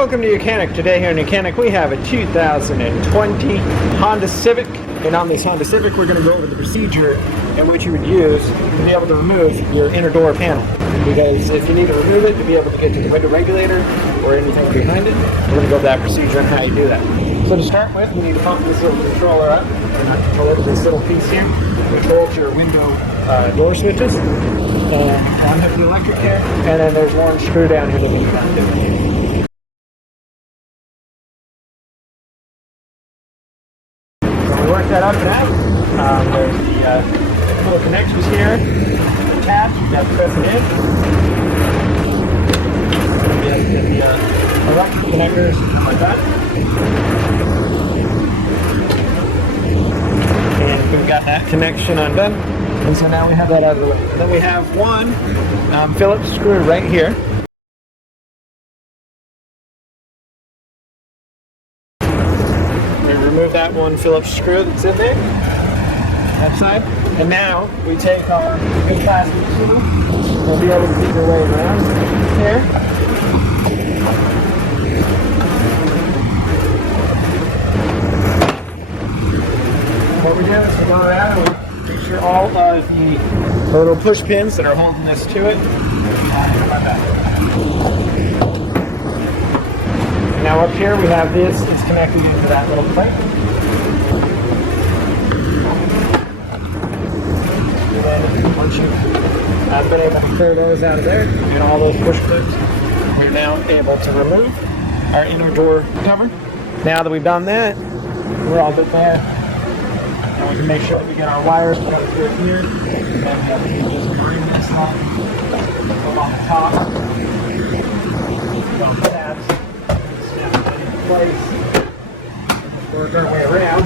Welcome to YOUCANIC. Today here in YOUCANIC we have a 2020 Honda Civic, and on this Honda Civic we're going to go over the procedure in which you would use to be able to remove your inner door panel. Because if you need to remove it to be able to get to the window regulator or anything behind it, we're going to go over that procedure and how you do that. So to start with, we need to pump this little controller up, or not controller, but this little piece here, which holds your window door switches. And unhook the electric here, and then there's one screw down here that we need to undo. Work that up and out. There's the little connections here. Attached, you have to press it in. You have to get the electric connectors, something like that. And we've got that connection undone. And so now we have that out of the way. Then we have one Phillips screw right here. Remove that one Phillips screw that's in there, that side, and now we take our big plastic screw. We'll be able to get your way around here. What we do is we go around and we make sure all of the little push pins that are holding this to it are back. Now up here we have this, it's connected into that little plate. And then once you've been able to clear those out of there and all those push clips, we're now able to remove our inner door cover. Now that we've done that, we're all good there. Now we can make sure that we get our wires put up through here. And we can just bring this up on the top. Those tabs. Place. Work our way around.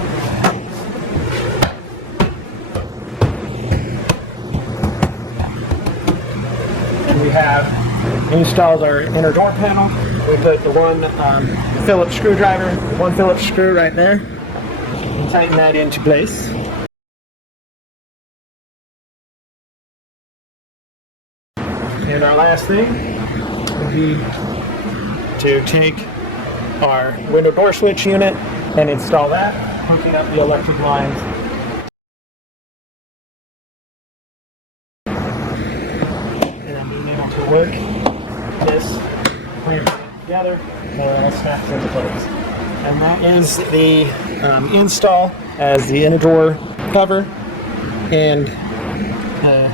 And we have installed our inner door panel. We put the one Phillips screwdriver, one Phillips screw right there, and tighten that into place. And our last thing would be to take our window door switch unit and install that, hooking up the electric lines. And then being able to work this clamp together and it all snaps into place. And that is the install as the inner door cover and the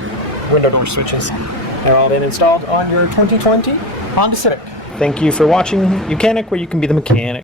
window door switches. They're all been installed on your 2020 Honda Civic. Thank you for watching YOUCANIC, where you can be the mechanic.